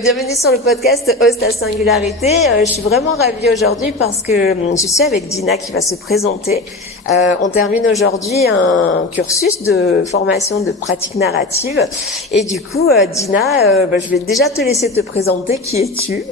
Bienvenue sur le podcast Host à Singularité. Je suis vraiment ravie aujourd'hui parce que je suis avec Dina qui va se présenter. On termine aujourd'hui un cursus de formation de pratique narrative. Et du coup, Dina, je vais déjà te laisser te présenter. Qui es-tu?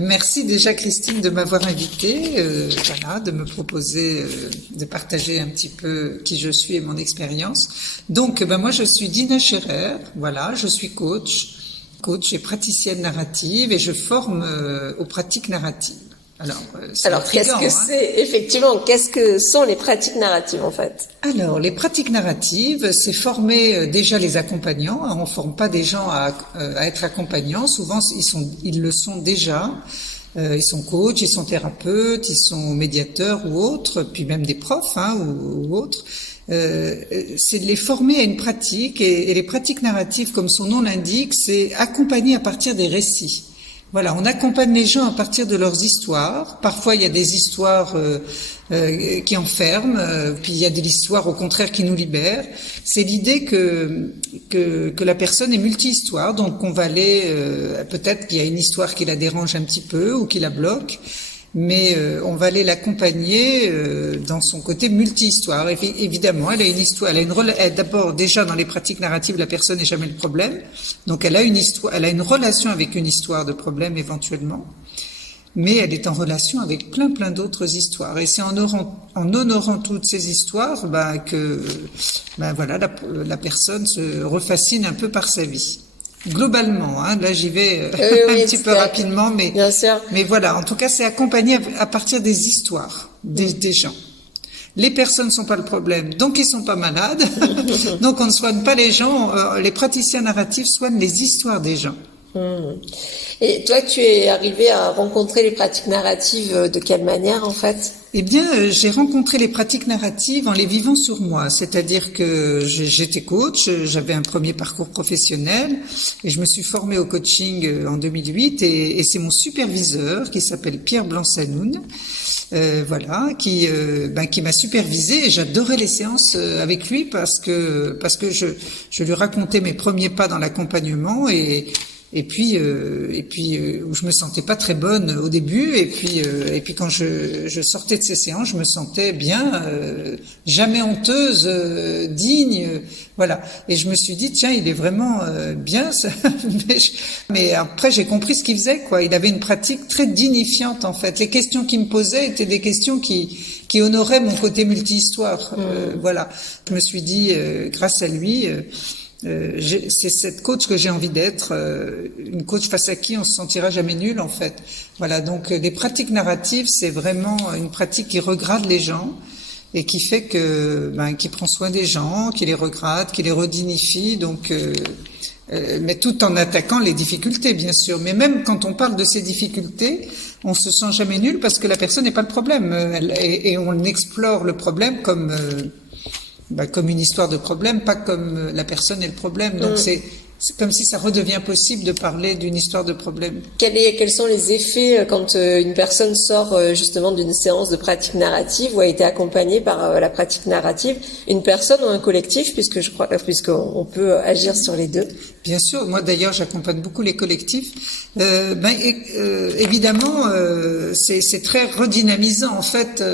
Merci déjà Christine de m'avoir invitée, de me proposer de partager un petit peu qui je suis et mon expérience. Donc, moi je suis Dina Scherer, je suis coach et praticienne narrative et je forme aux pratiques narratives. Alors qu'est-ce que sont les pratiques narratives en fait? Alors, les pratiques narratives, c'est former déjà les accompagnants. On forme pas des gens à être accompagnants. Souvent, ils le sont déjà. Ils sont coachs, ils sont thérapeutes, ils sont médiateurs ou autres, puis même des profs ou autres. C'est de les former à une pratique et les pratiques narratives, comme son nom l'indique, c'est accompagner à partir des récits. Voilà, on accompagne les gens à partir de leurs histoires. Parfois, il y a des histoires qui enferment, puis il y a des histoires au contraire qui nous libèrent. C'est l'idée que la personne est multi-histoire, donc on va aller peut-être qu'il y a une histoire qui la dérange un petit peu ou qui la bloque, mais on va aller l'accompagner dans son côté multi-histoire. Évidemment, elle a une histoire, d'abord déjà dans les pratiques narratives, la personne n'est jamais le problème, donc elle a une histoire, elle a une relation avec une histoire de problème éventuellement, mais elle est en relation avec plein d'autres histoires. Et c'est en honorant toutes ces histoires que la personne se refascine un peu par sa vie. Globalement, là j'y vais un petit peu rapidement, mais bien sûr. Mais voilà, en tout cas c'est accompagné à partir des histoires des gens. Les personnes sont pas le problème, donc ils sont pas malades, donc on ne soigne pas les gens. Les praticiens narratifs soignent les histoires des gens. Et toi, tu es arrivé à rencontrer les pratiques narratives de quelle manière en fait? Eh bien, j'ai rencontré les pratiques narratives en les vivant sur moi. C'est-à-dire que j'étais coach, j'avais un premier parcours professionnel et je me suis formée au coaching en 2008 et c'est mon superviseur qui s'appelle Pierre Blanc-Sanoun, qui m'a supervisée et j'adorais les séances avec lui parce que je lui racontais mes premiers pas dans l'accompagnement et puis où je me sentais pas très bonne au début et puis quand je sortais de ces séances je me sentais bien, jamais honteuse, digne, voilà. Et je me suis dit tiens, il est vraiment bien ça. Mais après j'ai compris ce qu'il faisait, quoi. Il avait une pratique très dignifiante en fait. Les questions qu'il me posait étaient des questions qui honoraient mon côté multi-histoire. Voilà. Je me suis dit grâce à lui c'est cette coach que j'ai envie d'être, une coach face à qui on se sentira jamais nul en fait. Voilà, donc les pratiques narratives, c'est vraiment une pratique qui regrade les gens et qui fait qui prend soin des gens, qui les regrade, qui les redignifie, donc mais tout en attaquant les difficultés bien sûr. Mais même quand on parle de ces difficultés, on se sent jamais nul parce que la personne n'est pas le problème et on explore le problème comme une histoire de problème, pas comme la personne est le problème. Donc c'est comme si ça redevient possible de parler d'une histoire de problème. Quels sont les effets quand une personne sort justement d'une séance de pratique narrative ou a été accompagnée par la pratique narrative, une personne ou un collectif, puisqu'on peut agir sur les deux? Bien sûr, moi d'ailleurs j'accompagne beaucoup les collectifs. Évidemment, c'est très redynamisant en fait.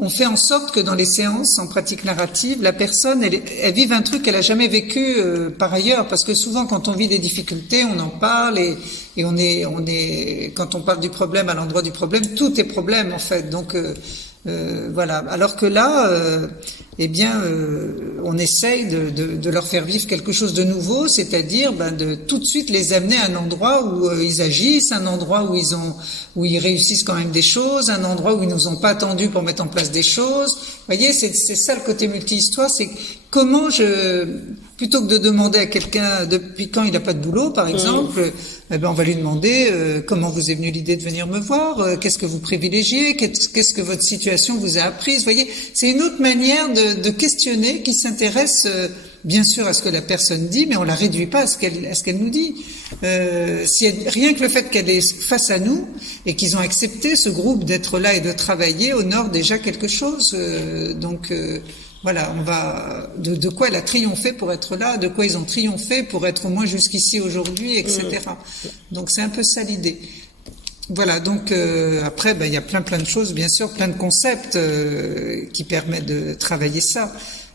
On fait en sorte que dans les séances en pratique narrative, la personne, elle vive un truc qu'elle a jamais vécu par ailleurs, parce que souvent quand on vit des difficultés, on en parle et on est quand on parle du problème à l'endroit du problème, tout est problème en fait. Donc voilà. Alors que là, on essaye de leur faire vivre quelque chose de nouveau, c'est-à-dire de tout de suite les amener à un endroit où ils agissent, un endroit où ils réussissent quand même des choses, un endroit où ils nous ont pas attendus pour mettre en place des choses. Vous voyez, c'est ça le côté multi-histoire, c'est comment plutôt que de demander à quelqu'un depuis quand il n'a pas de boulot, par exemple, on va lui demander comment vous est venue l'idée de venir me voir, qu'est-ce que vous privilégiez, qu'est-ce que votre situation vous a apprise. Vous voyez, c'est une autre manière de questionner qui s'intéresse bien sûr à ce que la personne dit, mais on la réduit pas à ce qu'elle nous dit. Rien que le fait qu'elle est face à nous et qu'ils ont accepté ce groupe d'être là et de travailler honore déjà quelque chose. Donc Voilà, on va de quoi elle a triomphé pour être là, de quoi ils ont triomphé pour être au moins jusqu'ici aujourd'hui, etc. Donc c'est un peu ça l'idée. Voilà, donc après, il y a plein de choses, bien sûr, plein de concepts qui permettent de travailler ça.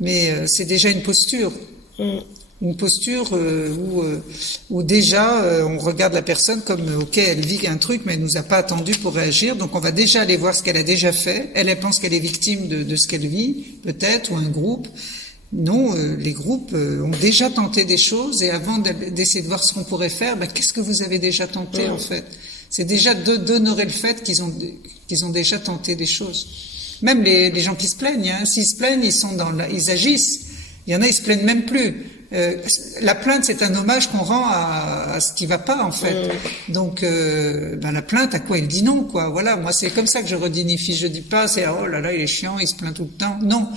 Mais c'est déjà une posture. Une posture où déjà on regarde la personne comme ok, elle vit un truc mais elle nous a pas attendu pour réagir, donc on va déjà aller voir ce qu'elle a déjà fait. Elle pense qu'elle est victime de ce qu'elle vit, peut-être, ou un groupe. Non, les groupes ont déjà tenté des choses, et avant d'essayer de voir ce qu'on pourrait faire, qu'est-ce que vous avez déjà tenté en fait? C'est déjà d'honorer le fait qu'ils ont déjà tenté des choses. Même les gens qui se plaignent, hein, s'ils se plaignent, ils agissent. Il y en a, ils se plaignent même plus. La plainte, c'est un hommage qu'on rend à ce qui va pas, en fait. Donc, la plainte, à quoi elle dit non, quoi. Voilà, moi, c'est comme ça que je redinifie. Je dis pas, c'est oh là là, il est chiant, il se plaint tout le temps. Non,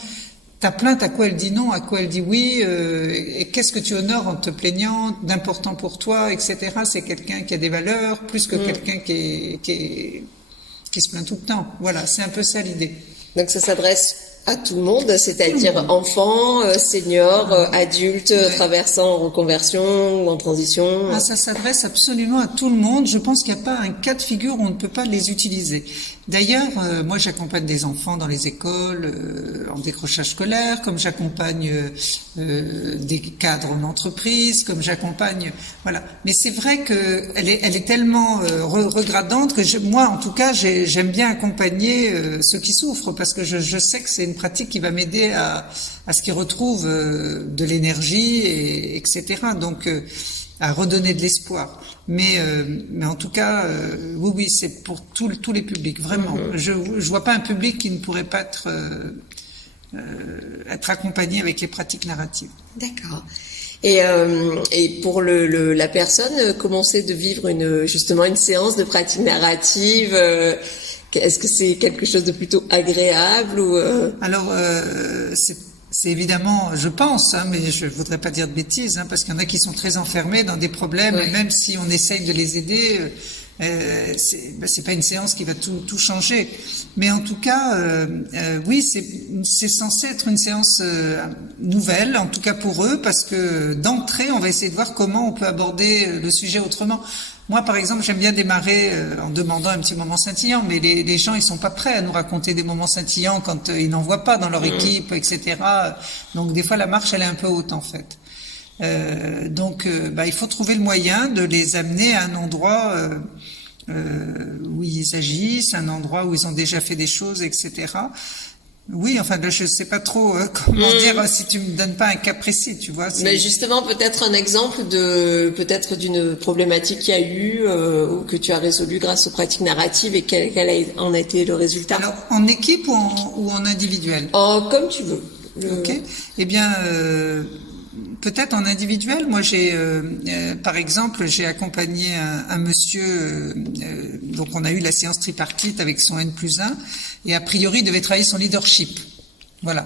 ta plainte, à quoi elle dit non, à quoi elle dit oui, et qu'est-ce que tu honores en te plaignant, d'important pour toi, etc. C'est quelqu'un qui a des valeurs, plus que quelqu'un qui se plaint tout le temps. Voilà, c'est un peu ça l'idée. Donc ça s'adresse à tout le monde, c'est-à-dire enfants, seniors, adultes, traversant en reconversion ou en transition. Ça s'adresse absolument à tout le monde. Je pense qu'il n'y a pas un cas de figure où on ne peut pas les utiliser. D'ailleurs, moi j'accompagne des enfants dans les écoles en décrochage scolaire, comme j'accompagne des cadres en entreprise, comme j'accompagne, voilà. Mais c'est vrai que elle est tellement regradante que moi, en tout cas, j'aime bien accompagner ceux qui souffrent, parce que je sais que c'est une pratique qui va m'aider à ce qu'ils retrouvent de l'énergie, etc. Donc à redonner de l'espoir. Mais en tout cas, oui, c'est pour tous les publics, vraiment. Je vois pas un public qui ne pourrait pas être accompagné avec les pratiques narratives. D'accord. Et pour la personne, commencer de vivre justement une séance de pratique narrative, est-ce que c'est quelque chose de plutôt agréable ou Alors, c'est évidemment, je pense, mais je voudrais pas dire de bêtises, parce qu'il y en a qui sont très enfermés dans des problèmes, et même si on essaye de les aider, c'est pas une séance qui va tout changer. Mais en tout cas, oui, c'est censé être une séance nouvelle, en tout cas pour eux, parce que d'entrée, on va essayer de voir comment on peut aborder le sujet autrement. Moi, par exemple, j'aime bien démarrer en demandant un petit moment scintillant, mais les gens, ils sont pas prêts à nous raconter des moments scintillants quand ils n'en voient pas dans leur équipe, etc. Donc, des fois, la marche, elle est un peu haute, en fait. Donc, il faut trouver le moyen de les amener à un endroit où ils agissent, un endroit où ils ont déjà fait des choses, etc. Oui, enfin, là, je sais pas trop comment dire si tu me donnes pas un cas précis, tu vois. Mais justement, peut-être un exemple d'une problématique qu'il y a eu ou que tu as résolu grâce aux pratiques narratives, et quel en a été le résultat. Alors, en équipe ou en individuel? Comme tu veux. Ok. Eh bien, peut-être en individuel. Moi, par exemple, j'ai accompagné un monsieur, donc on a eu la séance tripartite avec son N+1, et a priori, il devait travailler son leadership. Voilà.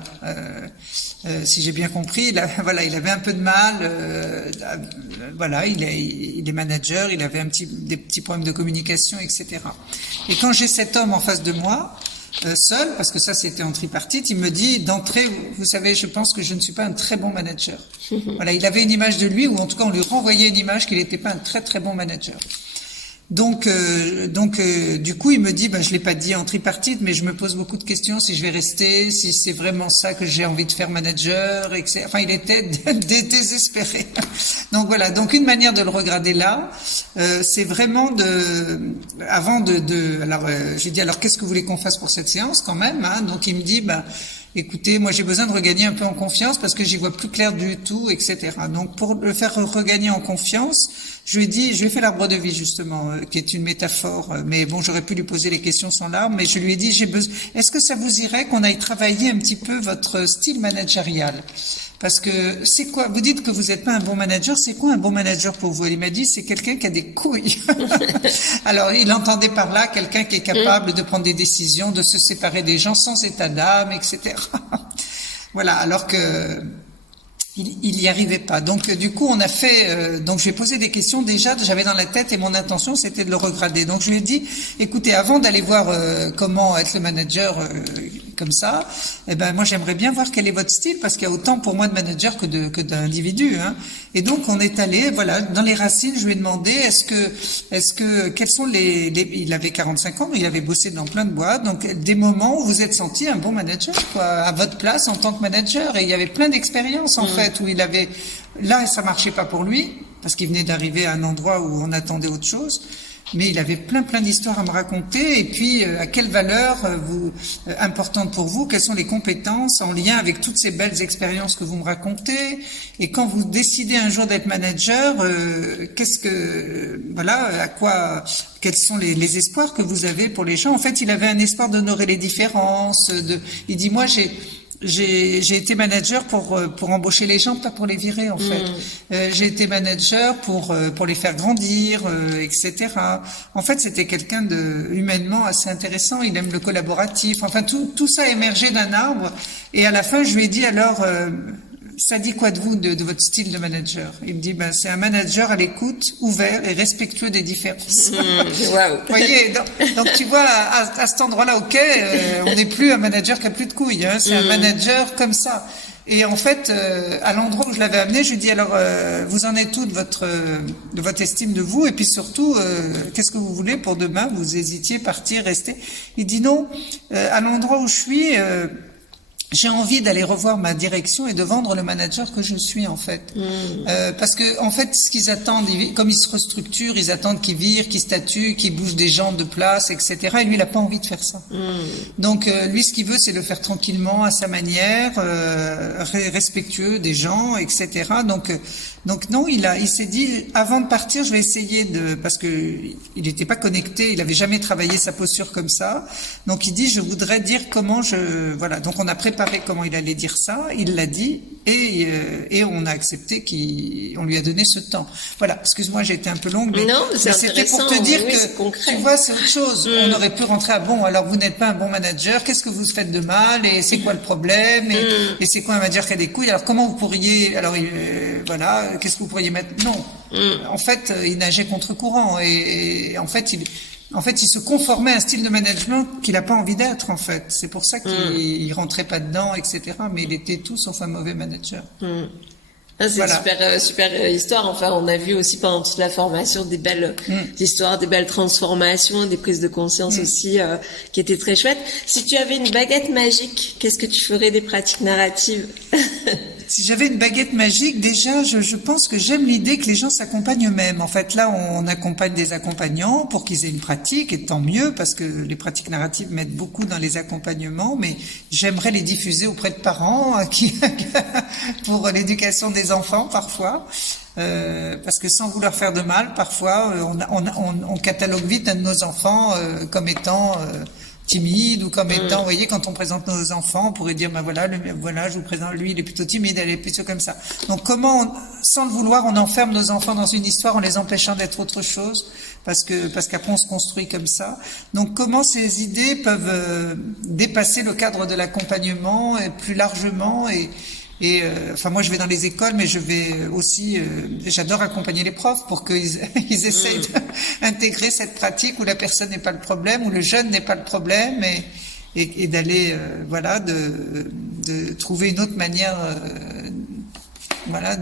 Si j'ai bien compris, il avait un peu de mal. Voilà, il est manager, il avait des petits problèmes de communication, etc. Et quand j'ai cet homme en face de moi, seul, parce que ça c'était en tripartite, il me dit d'entrée, vous savez, je pense que je ne suis pas un très bon manager. Voilà, il avait une image de lui, ou en tout cas on lui renvoyait une image qu'il n'était pas un très très bon manager. Donc, du coup, il me dit, je l'ai pas dit en tripartite, mais je me pose beaucoup de questions si je vais rester, si c'est vraiment ça que j'ai envie de faire manager, etc. Enfin, il était désespéré. Donc voilà. Donc une manière de le regarder là, c'est vraiment j'ai dit alors qu'est-ce que vous voulez qu'on fasse pour cette séance quand même, Donc il me dit, écoutez, moi j'ai besoin de regagner un peu en confiance parce que j'y vois plus clair du tout, etc. Donc pour le faire regagner en confiance, je lui ai fait l'arbre de vie justement, qui est une métaphore, mais bon, j'aurais pu lui poser les questions sans l'arbre, mais je lui ai dit, est-ce que ça vous irait qu'on aille travailler un petit peu votre style managérial? Parce que c'est quoi? Vous dites que vous n'êtes pas un bon manager. C'est quoi un bon manager pour vous? Il m'a dit, c'est quelqu'un qui a des couilles. Alors, il entendait par là quelqu'un qui est capable de prendre des décisions, de se séparer des gens sans état d'âme, etc. Voilà. Alors que il y arrivait pas. Donc, du coup, on a fait. Donc, je lui ai posé des questions. Déjà, j'avais dans la tête et mon intention, c'était de le regrader. Donc, je lui ai dit, écoutez, avant d'aller voir comment être le manager comme ça. Eh ben, moi, j'aimerais bien voir quel est votre style, parce qu'il y a autant pour moi de manager que d'individus, hein. Et donc, on est allé, voilà, dans les racines, je lui ai demandé, quels sont il avait 45 ans, mais il avait bossé dans plein de boîtes, donc des moments où vous êtes senti un bon manager, quoi, à votre place en tant que manager. Et il y avait plein d'expériences, en fait, où là, ça marchait pas pour lui, parce qu'il venait d'arriver à un endroit où on attendait autre chose. Mais il avait plein d'histoires à me raconter. Et puis, à quelle valeur importante pour vous, quelles sont les compétences en lien avec toutes ces belles expériences que vous me racontez. Et quand vous décidez un jour d'être manager, quels sont les espoirs que vous avez pour les gens? En fait, il avait un espoir d'honorer les différences. Il dit, moi, j'ai été manager pour embaucher les gens, pas pour les virer, en fait. J'ai été manager pour les faire grandir, etc. En fait, c'était quelqu'un humainement assez intéressant. Il aime le collaboratif. Enfin, tout ça a émergé d'un arbre. Et à la fin, je lui ai dit, alors, ça dit quoi de vous, de votre style de manager? Il me dit, c'est un manager à l'écoute, ouvert et respectueux des différences. Wow. Vous voyez, donc tu vois, à cet endroit-là, on n'est plus un manager qui a plus de couilles, hein, c'est un manager comme ça. Et en fait, à l'endroit où je l'avais amené, je lui ai dit, alors, vous en êtes où de votre estime de vous? Et puis surtout, qu'est-ce que vous voulez pour demain? Vous hésitiez, partir, rester? Il dit non, à l'endroit où je suis, j'ai envie d'aller revoir ma direction et de vendre le manager que je suis, en fait. Parce que, en fait, ce qu'ils attendent, comme ils se restructurent, ils attendent qu'ils virent, qu'ils statuent, qu'ils bougent des gens de place, etc. Et lui, il a pas envie de faire ça. Donc, lui, ce qu'il veut, c'est le faire tranquillement, à sa manière, respectueux des gens, etc. Donc non, il s'est dit, avant de partir, je vais essayer parce que il n'était pas connecté, il n'avait jamais travaillé sa posture comme ça. Donc il dit, je voudrais dire voilà. Donc on a préparé comment il allait dire ça, il l'a dit, et on a accepté on lui a donné ce temps. Voilà, excuse-moi, j'ai été un peu longue, mais non, c'était pour te dire que, tu vois, c'est autre chose. On aurait pu rentrer alors vous n'êtes pas un bon manager, qu'est-ce que vous faites de mal, et c'est quoi le problème, et c'est quoi un manager qui a des couilles, alors comment vous pourriez, voilà, qu'est-ce que vous pourriez mettre? Non. En fait, il nageait contre courant, et en fait, il se conformait à un style de management qu'il n'a pas envie d'être, en fait. C'est pour ça qu'il rentrait pas dedans, etc. Mais il était tout sauf un mauvais manager. C'est voilà. super histoire. Enfin, on a vu aussi pendant toute la formation des belles histoires, des belles transformations, des prises de conscience aussi qui étaient très chouettes. Si tu avais une baguette magique, qu'est-ce que tu ferais des pratiques narratives? Si j'avais une baguette magique, déjà, je pense que j'aime l'idée que les gens s'accompagnent eux-mêmes. En fait, là, on accompagne des accompagnants pour qu'ils aient une pratique, et tant mieux, parce que les pratiques narratives m'aident beaucoup dans les accompagnements, mais j'aimerais les diffuser auprès de parents pour l'éducation des enfants, parfois. Parce que sans vouloir faire de mal, parfois, on catalogue vite un de nos enfants comme étant timide, ou comme étant, vous voyez, quand on présente nos enfants, on pourrait dire, voilà, je vous présente, lui, il est plutôt timide, elle est plutôt comme ça. Donc comment, sans le vouloir, on enferme nos enfants dans une histoire en les empêchant d'être autre chose, parce qu'après on se construit comme ça. Donc comment ces idées peuvent dépasser le cadre de l'accompagnement plus largement, enfin moi je vais dans les écoles, mais je vais aussi, j'adore accompagner les profs pour qu'ils essayent d'intégrer cette pratique où la personne n'est pas le problème, où le jeune n'est pas le problème, et d'aller de trouver une autre manière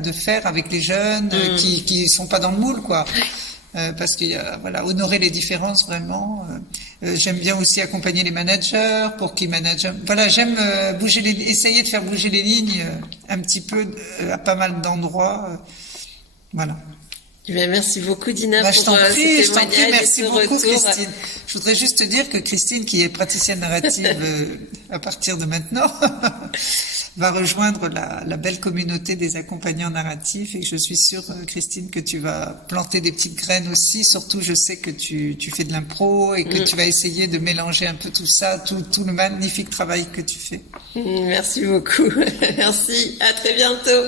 de faire avec les jeunes qui sont pas dans le moule, quoi. Parce qu'il y a, honorer les différences, vraiment. J'aime bien aussi accompagner les managers pour qu'ils managent. Voilà, j'aime essayer de faire bouger les lignes un petit peu à pas mal d'endroits. Voilà. Merci beaucoup, Dina, pour je t'en prie, merci beaucoup, retour. Christine. Je voudrais juste te dire que Christine, qui est praticienne narrative à partir de maintenant, va rejoindre la belle communauté des accompagnants narratifs, et je suis sûre, Christine, que tu vas planter des petites graines aussi. Surtout, je sais que tu fais de l'impro et que tu vas essayer de mélanger un peu tout ça, tout le magnifique travail que tu fais. Merci beaucoup. Merci. À très bientôt.